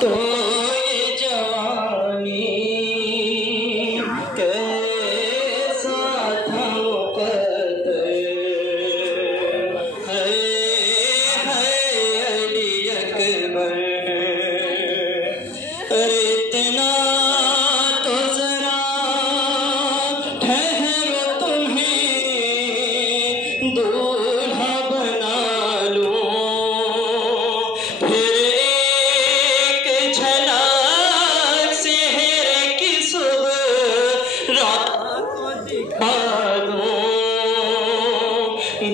तो ये जवानी कैसा था मुक़द्दर है अली अकबर। अरे इतना तो जरा ठहरो, तुम्हें दूल्हा बना लूं, फिर एक झलक सेहरे की सुबह रात को दिखा दूं।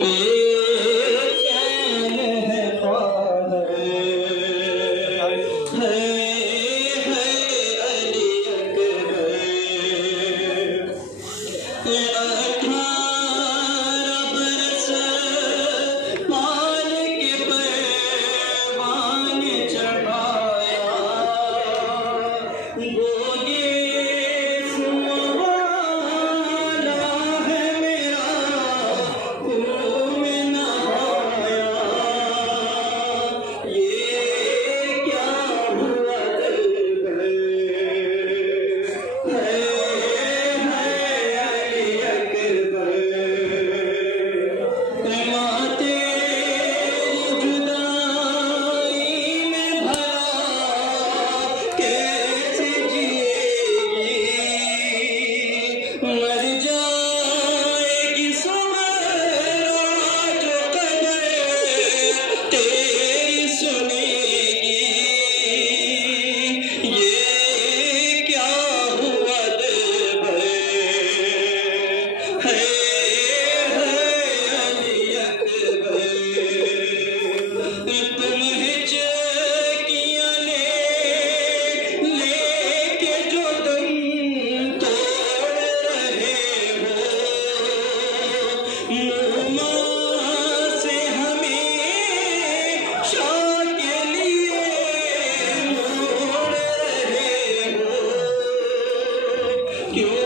बेचैन है ख्वाब है अली अकबर। 18 बरस माल के परवान चढ़ाया, गोगे सुनवाला है मेरा खून में नहाया। ये क्या हुआ दिल है अली अकबर। माँ तेरी जुदाई में भला कैसे जिएगी, मर जाएगी सुमरा जो कदर तेरी सुनेगी। ये क्या हुआ दिल है अली अकबर। तुम हिचकियाँ लेके जो तुम तोड़ रहे हो, मुँह से हमेशा के लिए मोड़ रहे हो। क्यों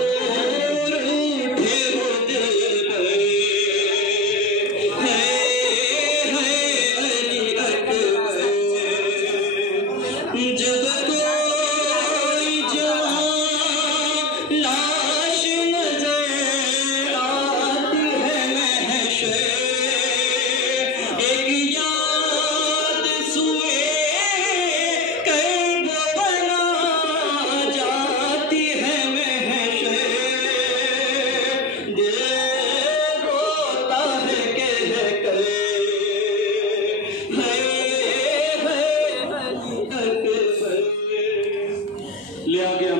रूठे हो दिल है अली अकबर। जब कोई जवान लाश नजर आती है महशर, एक याद सुए कर्ब बना जाती है महशर। दिल रोता है कहकर है अली अकबर। ले आ गया